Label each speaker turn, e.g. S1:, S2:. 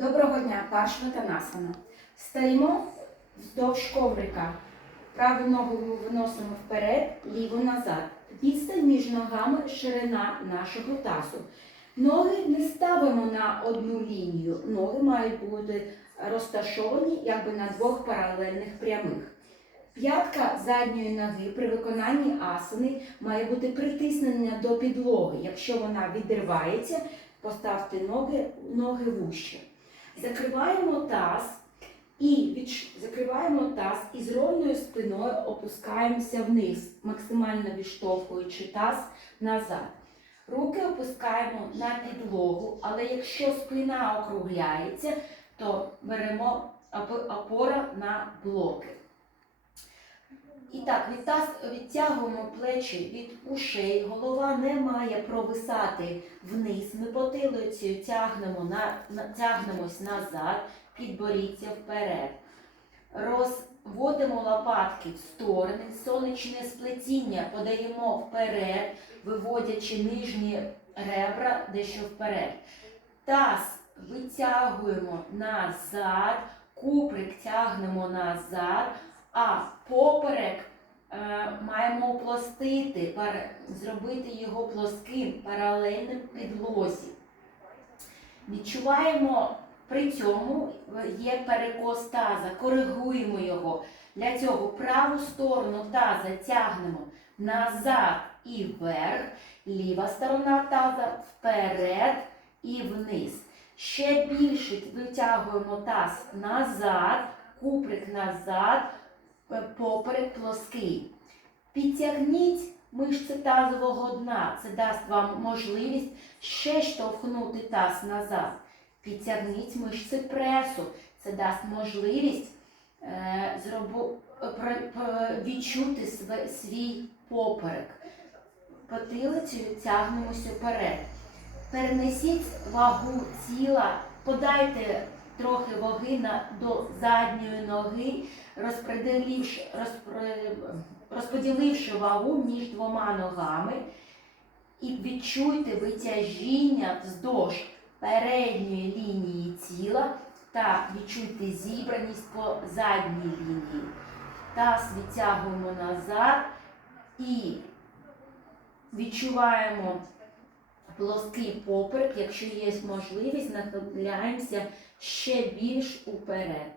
S1: Доброго дня, Паршватанасана. Стаємо вздовж коврика. Праву ногу виносимо вперед, ліву назад. Відстань між ногами ширина нашого тазу. Ноги не ставимо на одну лінію. Ноги мають бути розташовані якби на двох паралельних прямих. П'ятка задньої ноги при виконанні асани має бути притиснена до підлоги. Якщо вона відривається, поставте ноги, ноги вуще. Закриваємо таз і відш- закриваємо таз і з ровною спиною опускаємося вниз, максимально відштовхуючи таз назад. Руки опускаємо на підлогу, але якщо спина округляється, то беремо опора на блоки. І так, від відтягуємо плечі від ушей, голова не має провисати вниз. Ми потилицею тягнемо на, на, тягнемось назад, підборіться вперед. Розводимо лопатки в сторони, сонячне сплетіння подаємо вперед, виводячи нижні ребра дещо вперед. Таз витягуємо назад, куприк тягнемо назад, а поперек е, маємо опластити, пар- зробити його плоским, паралельним підлозі. Відчуваємо при цьому є перекос таза, коригуємо його. Для цього праву сторону таза тягнемо назад і вверх, ліва сторона таза вперед і вниз. Ще більше витягуємо таз назад, куприк назад, поперек плоский. Підтягніть мишці тазового дна. Це дасть вам можливість ще штовхнути таз назад. Підтягніть мишці пресу. Це дасть можливість е, е, відчути све- свій поперек. Потилицею тягнемося вперед. Перенесіть вагу тіла, подайте трохи ваги до задньої ноги, розподіливши, розподіливши вагу між двома ногами і відчуйте витяжіння вздовж передньої лінії тіла та відчуйте зібраність по задній лінії. Таз відтягуємо назад і відчуваємо плоский поперек, якщо є можливість, нахиляємося ще більш уперед.